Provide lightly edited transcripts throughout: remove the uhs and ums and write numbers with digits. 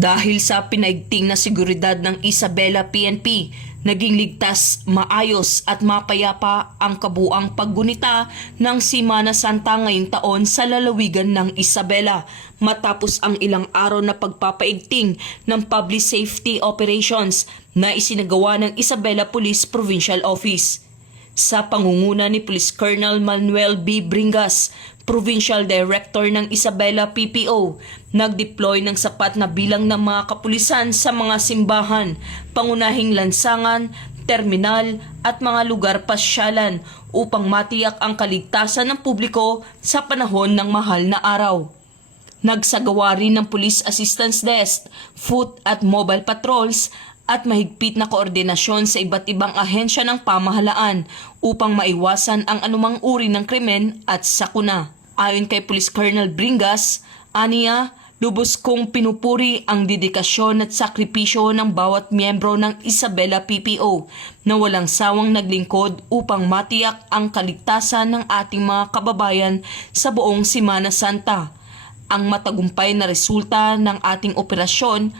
Dahil sa pinaigting na seguridad ng Isabela PNP, naging ligtas, maayos at mapayapa ang kabuang paggunita ng Semana Santa ngayong taon sa lalawigan ng Isabela matapos ang ilang araw na pagpapaigting ng public safety operations na isinagawa ng Isabela Police Provincial Office. Sa pangunguna ni Police Colonel Manuel B. Bringas, Provincial Director ng Isabela PPO, nag-deploy ng sapat na bilang ng mga kapulisan sa mga simbahan, pangunahing lansangan, terminal at mga lugar pasyalan upang matiyak ang kaligtasan ng publiko sa panahon ng mahal na araw. Nagsagawa rin ng Police Assistance Desk, foot at mobile patrols at mahigpit na koordinasyon sa iba't ibang ahensya ng pamahalaan upang maiwasan ang anumang uri ng krimen at sakuna. Ayon kay Police Colonel Bringas, aniya, lubos kong pinupuri ang dedikasyon at sakripisyo ng bawat miyembro ng Isabela PPO na walang sawang naglingkod upang matiyak ang kaligtasan ng ating mga kababayan sa buong Semana Santa. Ang matagumpay na resulta ng ating operasyon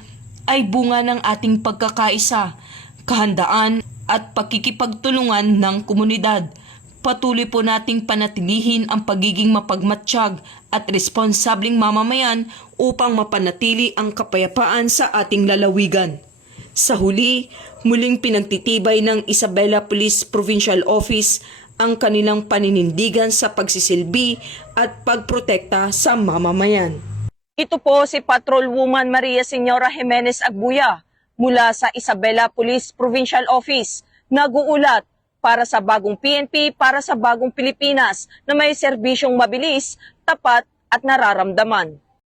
ay bunga ng ating pagkakaisa, kahandaan at pakikipagtulungan ng komunidad. Patuloy po nating panatilihin ang pagiging mapagmatsyag at responsableng mamamayan upang mapanatili ang kapayapaan sa ating lalawigan. Sa huli, muling pinagtitibay ng Isabela Police Provincial Office ang kanilang paninindigan sa pagsisilbi at pagprotekta sa mamamayan. Ito po si Patrolwoman Maria Señora Jimenez Agbuya mula sa Isabela Police Provincial Office, nag-uulat para sa bagong PNP, para sa bagong Pilipinas na may serbisyong mabilis, tapat at nararamdaman.